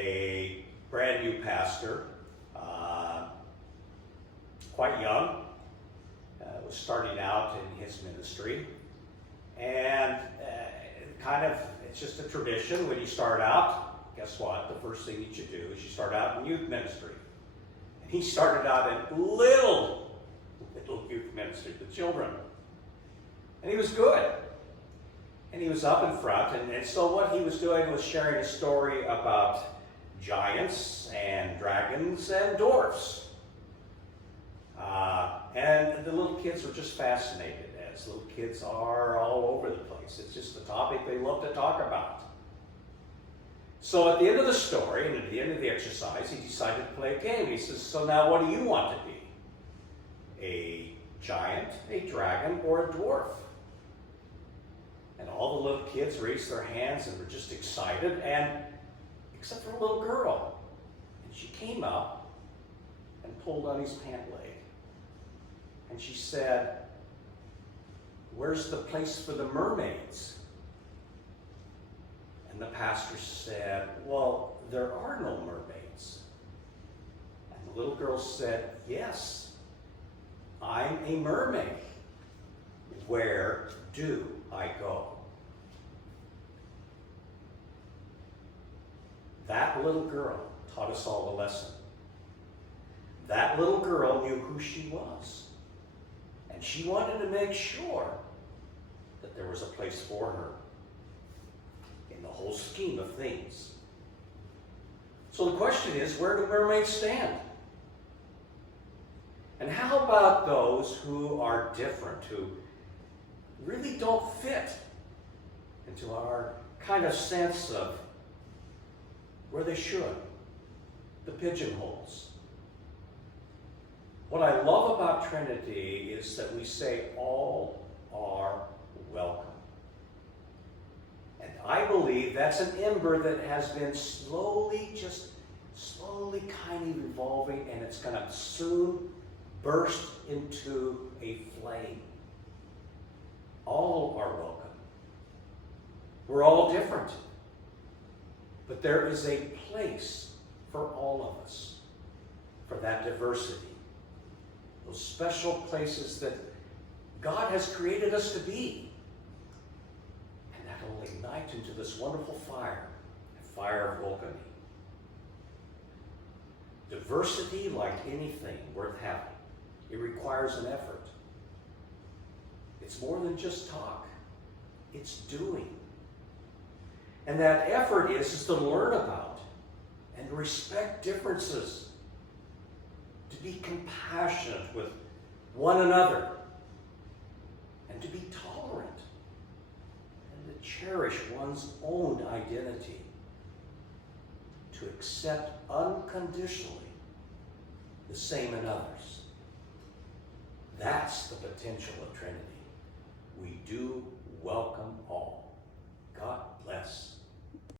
a brand new pastor, quite young, was starting out in his ministry. And it's just a tradition when you start out, guess what? The first thing that you do is you start out in youth ministry. And he started out in little youth ministry, the children. And he was good. And he was up in front. And so what he was doing was sharing a story about giants and dragons and dwarfs. And the little kids were just fascinated, as little kids are all over the place. It's just a topic they love to talk about. So at the end of the story, and at the end of the exercise, he decided to play a game. He says, so now what do you want to be? A giant, a dragon, or a dwarf? And all the little kids raised their hands and were just excited, and except for a little girl. And she came up and pulled on his pant leg. And she said, where's the place for the mermaids? And the pastor said, well, there are no mermaids. And the little girl said, yes, I'm a mermaid. Where do I go? That little girl taught us all a lesson. That little girl knew who she was. And she wanted to make sure that there was a place for her in the whole scheme of things. So the question is, where do mermaids stand? And how about those who are different, who really don't fit into our kind of sense of where they should, the pigeonholes? What I love about Trinity is that we say all are welcome. And I believe that's an ember that has been slowly kind of evolving, and it's going to soon burst into a flame. All are welcome. We're all different. But there is a place for all of us, for that diversity. Those special places that God has created us to be. And that will ignite into this wonderful fire, the fire of welcoming. Diversity, like anything worth having, it requires an effort. It's more than just talk. It's doing. And that effort is to learn about and respect differences, to be compassionate with one another, and to be tolerant, and to cherish one's own identity, to accept unconditionally the same in others. That's the potential of Trinity. We do welcome all. God bless.